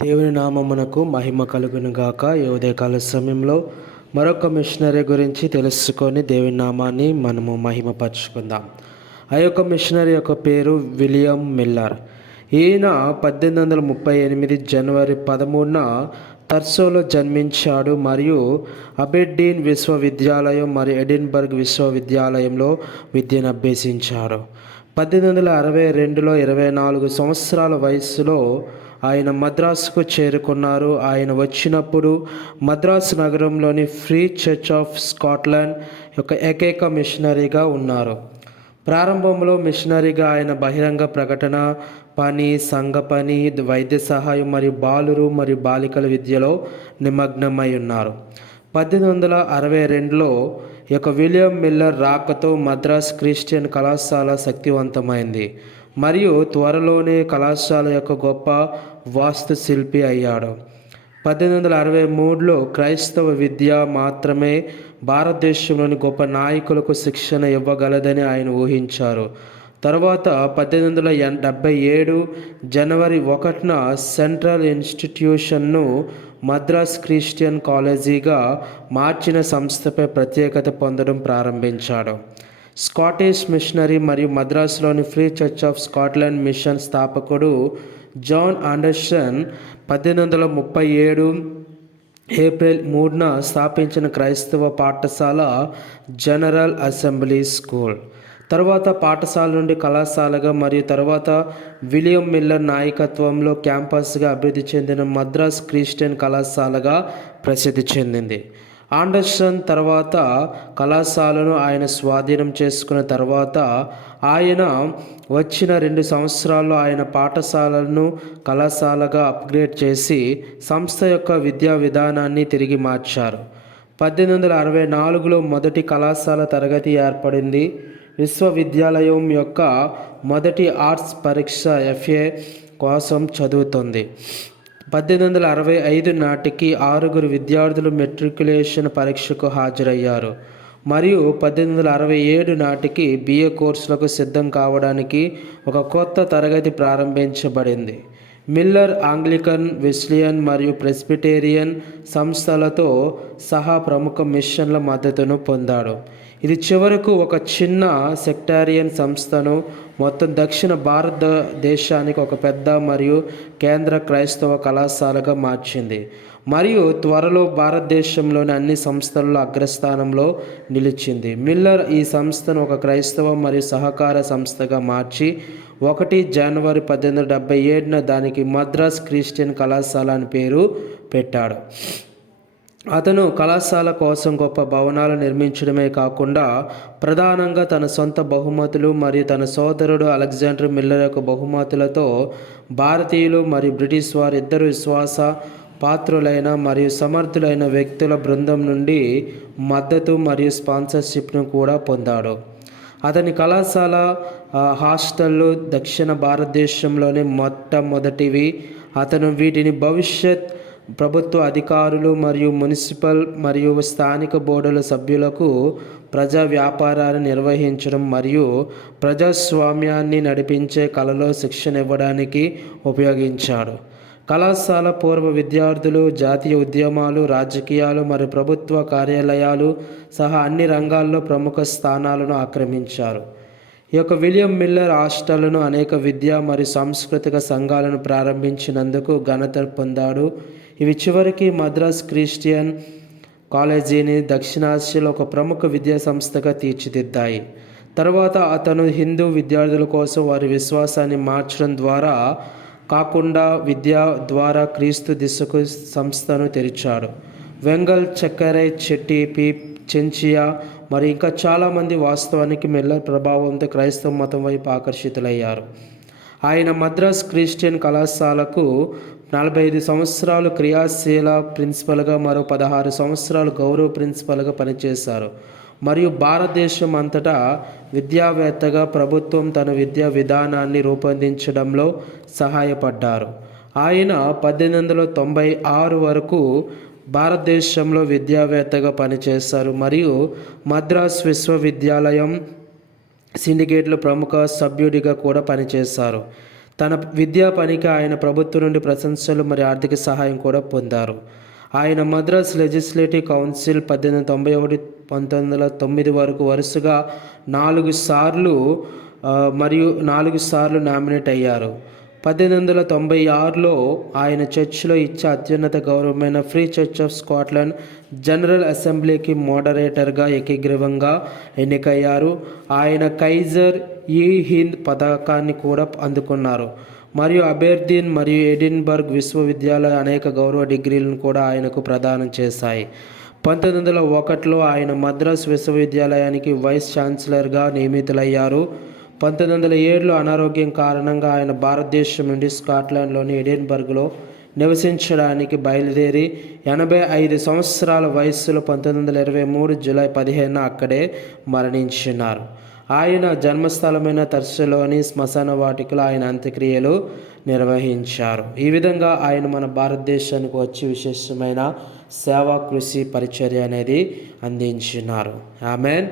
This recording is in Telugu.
దేవుని నామమునకు మహిమ కలుగును గాక. ఈ ఉదయకాల సమయంలో మరొక మిషనరీ గురించి తెలుసుకొని దేవుని నామాన్ని మనము మహిమపరుచుకుందాం. ఆ యొక్క మిషనరీ యొక్క పేరు విలియం మిల్లర్. ఈయన 1838 జనవరి 13న తర్సోలో జన్మించాడు మరియు అబెర్డీన్ విశ్వవిద్యాలయం మరియు ఎడిన్బర్గ్ విశ్వవిద్యాలయంలో విద్యను అభ్యసించాడు. 1862లో 24 సంవత్సరాల వయస్సులో ఆయన మద్రాసుకు చేరుకున్నారు. ఆయన వచ్చినప్పుడు మద్రాసు నగరంలోని ఫ్రీ చర్చ్ ఆఫ్ స్కాట్లాండ్ యొక్క ఏకైక మిషనరీగా ఉన్నారు. ప్రారంభంలో మిషనరీగా ఆయన బహిరంగ ప్రకటన పని, సంఘ పని, వైద్య సహాయం మరియు బాలురు మరియు బాలికల విద్యలో నిమగ్నమై ఉన్నారు. 1862లో యొక్క విలియం మిల్లర్ రాకతో మద్రాస్ క్రిస్టియన్ కళాశాల శక్తివంతమైంది మరియు త్వరలోనే కళాశాల యొక్క గొప్ప వాస్తుశిల్పి అయ్యాడు. 1863లో క్రైస్తవ విద్య మాత్రమే భారతదేశంలోని గొప్ప నాయకులకు శిక్షణ ఇవ్వగలదని ఆయన ఊహించారు. తర్వాత 1877 జనవరి 1న సెంట్రల్ ఇన్స్టిట్యూషన్ను మద్రాస్ క్రిస్టియన్ కాలేజీగా మార్చిన సంస్థపై ప్రత్యేకత పొందడం ప్రారంభించాడు. స్కాటిష్ మిషనరీ మరియు మద్రాసులోని Free Church of Scotland mission స్థాపకుడు జాన్ ఆండర్సన్ 1837 ఏప్రిల్ 3న స్థాపించిన క్రైస్తవ పాఠశాల జనరల్ అసెంబ్లీ స్కూల్. తర్వాత పాఠశాల నుండి కళాశాలగా మరియు తర్వాత విలియం మిల్లర్ నాయకత్వంలో క్యాంపస్గా అభివృద్ధి చెందిన మద్రాస్ క్రిస్టియన్ కళాశాలగా ప్రసిద్ధి చెందింది. ఆండర్సన్ తర్వాత కళాశాలను ఆయన స్వాధీనం చేసుకున్న తర్వాత ఆయన వచ్చిన 2 సంవత్సరాల్లో ఆయన పాఠశాలను కళాశాలగా అప్గ్రేడ్ చేసి సంస్థ యొక్క విద్యా విధానాన్ని తిరిగి మార్చారు. 1864లో మొదటి కళాశాల తరగతి ఏర్పడింది. విశ్వవిద్యాలయం యొక్క మొదటి ఆర్ట్స్ పరీక్ష FA కోసం చదువుతుంది. 1865 నాటికి 6 విద్యార్థులు మెట్రికులేషన్ పరీక్షకు హాజరయ్యారు మరియు 1867 నాటికి BA కోర్సులకు సిద్ధం కావడానికి ఒక కొత్త తరగతి ప్రారంభించబడింది. మిల్లర్ ఆంగ్లికన్, వెస్లియన్ మరియు ప్రెస్బిటేరియన్ సంస్థలతో సహా ప్రముఖ మిషన్ల మద్దతును పొందాడు. ఇది చివరకు ఒక చిన్న సెక్టారియన్ సంస్థను మొత్తం దక్షిణ భారతదేశానికి ఒక పెద్ద మరియు కేంద్ర క్రైస్తవ కళాశాలగా మార్చింది మరియు త్వరలో భారతదేశంలోని అన్ని సంస్థలలో అగ్రస్థానంలో నిలిచింది. మిల్లర్ ఈ సంస్థను ఒక క్రైస్తవ మరియు సహకార సంస్థగా మార్చి 1 జనవరి 1877న దానికి మద్రాస్ క్రిస్టియన్ కళాశాల అని పేరు పెట్టాడు. అతను కళాశాల కోసం గొప్ప భవనాలు నిర్మించడమే కాకుండా ప్రధానంగా తన సొంత బహుమతులు మరియు తన సోదరుడు అలెగ్జాండర్ మిల్లర్ యొక్క బహుమతులతో భారతీయులు మరియు బ్రిటిష్ వారు ఇద్దరు విశ్వాస పాత్రులైన మరియు సమర్థులైన వ్యక్తుల బృందం నుండి మద్దతు మరియు స్పాన్సర్షిప్ను కూడా పొందాడు. అతని కళాశాల హాస్టళ్ళు దక్షిణ భారతదేశంలోనే మొట్టమొదటివి. అతను వీటిని భవిష్యత్ ప్రభుత్వ అధికారులు మరియు మున్సిపల్ మరియు స్థానిక బోర్డుల సభ్యులకు ప్రజా వ్యాపారాన్ని నిర్వహించడం మరియు ప్రజాస్వామ్యాన్ని నడిపించే కళలో శిక్షణ ఇవ్వడానికి ఉపయోగించాడు. కళాశాల పూర్వ విద్యార్థులు జాతీయ ఉద్యమాలు, రాజకీయాలు మరియు ప్రభుత్వ కార్యాలయాలు సహా అన్ని రంగాల్లో ప్రముఖ స్థానాలను ఆక్రమించారు. ఈ యొక్క విలియం మిల్లర్ హాస్టళ్లను అనేక విద్యా మరియు సాంస్కృతిక సంఘాలను ప్రారంభించినందుకు ఘనత పొందాడు. ఇవి చివరికి మద్రాస్ క్రిస్టియన్ కాలేజీని దక్షిణాసియాలో ఒక ప్రముఖ విద్యా సంస్థగా తీర్చిదిద్దాయి. తర్వాత అతను హిందూ విద్యార్థుల కోసం వారి విశ్వాసాన్ని మార్చడం ద్వారా కాకుండా విద్య ద్వారా క్రీస్తు దిశకు సంస్థను తెరిచాడు. వెంగల్, చక్కరై, చెట్టి, చెంచియా మరి ఇంకా చాలామంది వాస్తవానికి మిల్లర్ ప్రభావంతో క్రైస్తవ మతం వైపు ఆకర్షితులయ్యారు. ఆయన మద్రాస్ క్రిస్టియన్ కళాశాలకు 45 సంవత్సరాలు క్రియాశీల ప్రిన్సిపల్గా మరో 16 సంవత్సరాలు గౌరవ ప్రిన్సిపల్గా పనిచేశారు మరియు భారతదేశం అంతటా విద్యావేత్తగా ప్రభుత్వం తన విద్యా విధానాన్ని రూపొందించడంలో సహాయపడ్డారు. ఆయన 1896 వరకు భారతదేశంలో విద్యావేత్తగా పనిచేశారు మరియు మద్రాస్ విశ్వవిద్యాలయం సిండికేట్లో ప్రముఖ సభ్యుడిగా కూడా పనిచేశారు. తన విద్యా పనికి ఆయన ప్రభుత్వం నుండి ప్రశంసలు మరియు ఆర్థిక సహాయం కూడా పొందారు. ఆయన మద్రాస్ లెజిస్లేటివ్ కౌన్సిల్ 1891-1909 వరకు వరుసగా 4 సార్లు మరియు 4 సార్లు నామినేట్ అయ్యారు. 1896లో ఆయన చర్చిలో ఇచ్చే అత్యున్నత గౌరవమైన Free Church of Scotland General అసెంబ్లీకి మోడరేటర్గా ఏకగ్రీవంగా ఎన్నికయ్యారు. ఆయన కైజర్ ఈ హింద్ పథకాన్ని కూడా అందుకున్నారు మరియు అబెర్దీన్ మరియు ఎడిన్బర్గ్ విశ్వవిద్యాలయ అనేక గౌరవ డిగ్రీలను కూడా ఆయనకు ప్రదానం చేశాయి. 1901లో ఆయన మద్రాస్ విశ్వవిద్యాలయానికి వైస్ ఛాన్సలర్గా నియమితులయ్యారు. 1907లో అనారోగ్యం కారణంగా ఆయన భారతదేశం నుండి స్కాట్లాండ్లోని ఎడిన్బర్గ్లో నివసించడానికి బయలుదేరి 85 సంవత్సరాల వయస్సులో 1923 జూలై 15న అక్కడే మరణించినారు. ఆయన జన్మస్థలమైన తర్సులోని శ్మశాన వాటికలో ఆయన అంత్యక్రియలు నిర్వహించారు. ఈ విధంగా ఆయన మన భారతదేశానికి వచ్చి విశేషమైన సేవా కృషి పరిచర్య అనేది అందించినారు. ఆమెన్.